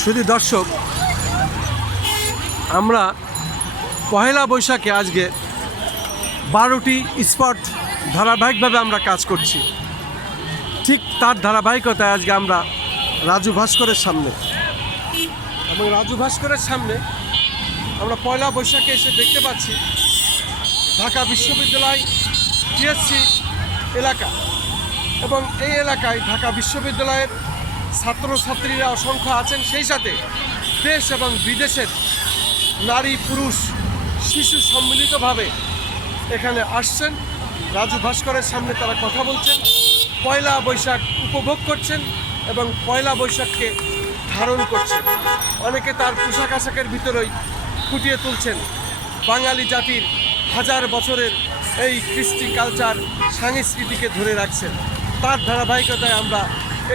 শুধু দর্শক, আমরা পহেলা বৈশাখে আজকে 12টি স্পট ধারাবাহিকভাবে আমরা কাজ করছি। ঠিক তার ধারাবাহিকতায় আজকে আমরা রাজু ভাস্করের সামনে, এবং রাজু ভাস্করের সামনে আমরা পয়লা বৈশাখে এসে দেখতে পাচ্ছি ঢাকা বিশ্ববিদ্যালয় টিএসসি এলাকা, এবং এই এলাকায় ঢাকা বিশ্ববিদ্যালয়ের ছাত্রছাত্রীরা অসংখ্য আছেন। সেই সাথে দেশ এবং বিদেশের নারী পুরুষ শিশু সম্মিলিতভাবে এখানে আসছেন। রাজু ভাস্করের সামনে তারা কথা বলছেন, পয়লা বৈশাখ উপভোগ করছেন এবং পয়লা বৈশাখকে ধারণ করছেন। অনেকে তার পোশাক আশাকের ভিতরেই ফুটিয়ে তুলছেন বাঙালি জাতির হাজার বছরের এই কৃষ্টি কালচার সংস্কৃতিকে ধরে রাখছেন। তার ধারাবাহিকতায় আমরা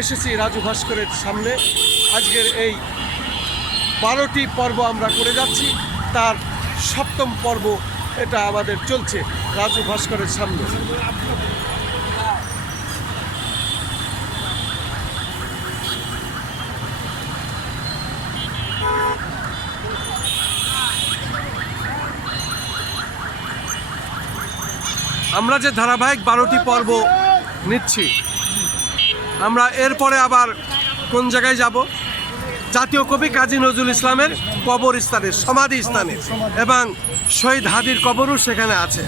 এসেছি রাজু ভাস্করের সামনে। আজকের এই 12টি পর্ব আমরা করে যাচ্ছি, তার 7ম পর্ব এটা আমাদের চলছে রাজু ভাস্করের সামনে। আমরা যে ধারাবাহিক 12টি পর্ব নিচ্ছি, আমরা এরপরে আবার কোন জায়গায় যাব? জাতীয় কবি কাজী নজরুল ইসলামের কবরস্থানে, সমাধি স্থানে, এবং শহীদ হাদির কবরও সেখানে আছে।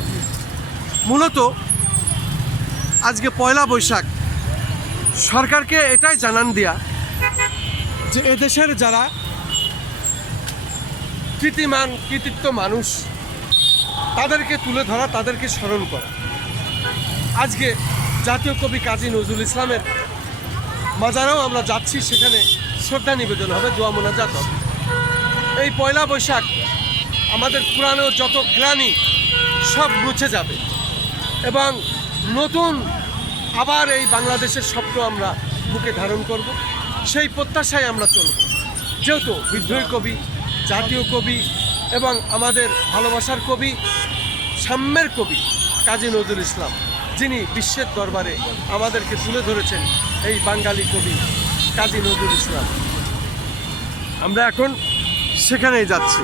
মূলত আজকে পয়লা বৈশাখ সরকারকে এটাই জানান দেয়া যে এদেশের যারা কৃতিত্ব মানুষ তাদেরকে তুলে ধরা, তাদেরকে স্মরণ করা। আজকে জাতীয় কবি কাজী নজরুল ইসলামের মাজারেও আমরা যাচ্ছি, সেখানে শ্রদ্ধা নিবেদন হবে, দোয়া মোনাজাত হবে। এই পয়লা বৈশাখ আমাদের পুরানো যত গ্লানি সব মুছে যাবে এবং নতুন আবার এই বাংলাদেশের স্বপ্ন আমরা বুকে ধারণ করব। সেই প্রত্যাশায় আমরা চলব, যেহেতু বিদ্রোহী কবি, জাতীয় কবি এবং আমাদের ভালোবাসার কবি, সাম্যের কবি কাজী নজরুল ইসলাম, যিনি বিশ্বের দরবারে আমাদেরকে তুলে ধরেছেন, এই বাঙালি কবি কাজী নজরুল ইসলাম। আমরা এখন সেখানেই যাচ্ছি।